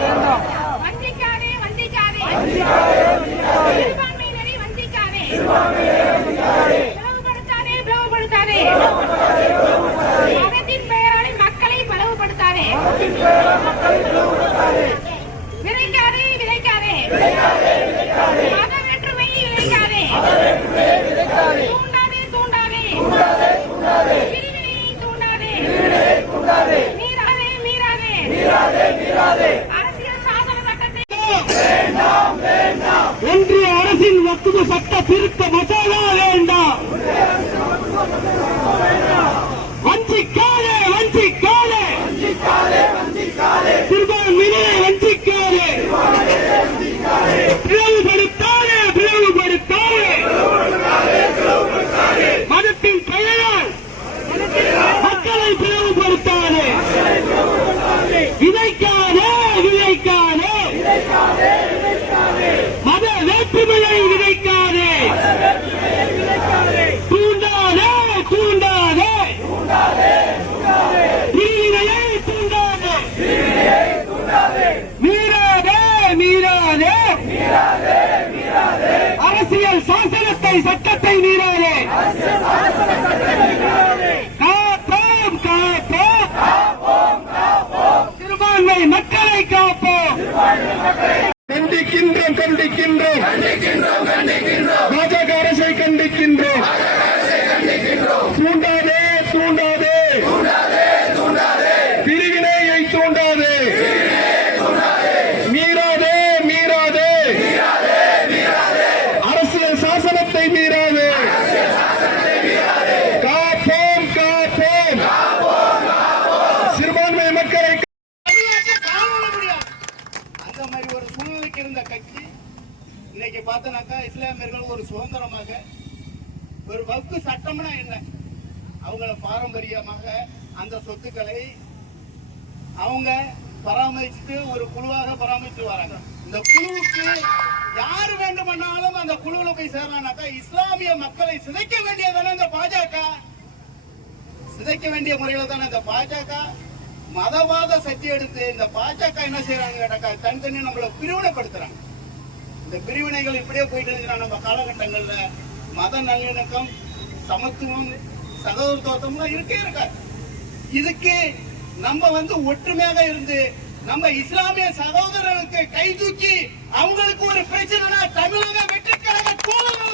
வேண்டாம். வஞ்சிக்காதே வஞ்சிக்காதே, சிறுபான்மையினரை வஞ்சிக்காதே, பிளவுபடுத்தாதே பிளவுபடுத்தாதே, மதத்தின் பெயராலே மக்களை பிளவுபடுத்தாதே, விதைக்காதே விதைக்காதே, மத வேற்றுமையை விதைக்காதே, தூண்டாதே தூண்டாதே, பிரிவினையை தூண்டாதே, மீறாதே மீறாதே, அரசியல் சாசன சட்டத்தை ஒன்றிய அரசின் வக்ஃப் சட்ட திருத்த மசோதா வேண்டாம். வஞ்சிக்காதே வஞ்சிக்காதே, சிறுபான்மையினரை வஞ்சிக்காதே, பிளவுபடுத்தாதே பிளவுபடுத்தாதே, மதத்தின் பெயரால் மக்களை பிளவுபடுத்தாதே, விதைக்காதே விதைக்காதே, மத வேற்றுமையை விதைக்காதே, தூண்டாதே தூண்டாதே, பிரிவினையை தூண்டாதே, மீறாதே மீறாதே, அரசியல் சாசனத்தை சட்டத்தை மீறாதே, காப்போம் காப்போம், சிறுபான்மை மக்களை காப்போம். கண்டிக்கின்றோம் கண்டிக்கின்றோம், பாஜக அரசை கண்டிக்கின்றோம். தூண்டாதே தூண்டாதே, பிரிவினையை தூண்டாதே, மீறாதே மீறாதே, அரசியல் சாசனத்தை மீறாதே, காப்போம் காப்போம், சிறுபான்மை மக்களை. அந்த மாதிரி ஒரு சூழ்நிலைக்கு இருந்த கட்சி இன்னைக்கு பார்த்தனாக்கா இஸ்லாமியர்கள் ஒரு சுதந்திரமாக ஒரு வக்ஃப் சட்டம்னா என்ன, அவங்கள பாரம்பரியமாக அந்த சொத்துக்களை அவங்க பராமரிச்சுட்டு ஒரு குழுவாக பராமரித்து வராங்க. இந்த குழுவுக்கு யாரு வேண்டுமானாலும் அந்த குழுவில் போய் சேரலாம்னாக்கா இஸ்லாமிய மக்களை சிதைக்க வேண்டியதானே இந்த பாஜக, சிதைக்க வேண்டிய முறையில தானே இந்த பாஜக மதவாத சக்தி எடுத்து இந்த பாஜக என்ன செய்யறாங்க கேட்டாக்கா தனித்தனியா நம்மளை பிரிவினைப்படுத்துறாங்க. இந்த பிரிவினைகள் இப்படியே போயிட்டு இருக்கிறாங்க. நம்ம காலகட்டங்கள்ல மத நல்லிணக்கம், சமத்துவம், சகோதரத்துவம் இருக்கே இருக்காது. இதுக்கு நம்ம ஒற்றுமையாக இருந்து நம்ம இஸ்லாமிய சகோதரர்களுக்கு கை தூக்கி அவங்களுக்கு ஒரு பிரச்சனைனா தமிழக வெற்றிக்கழக தோழர்கள்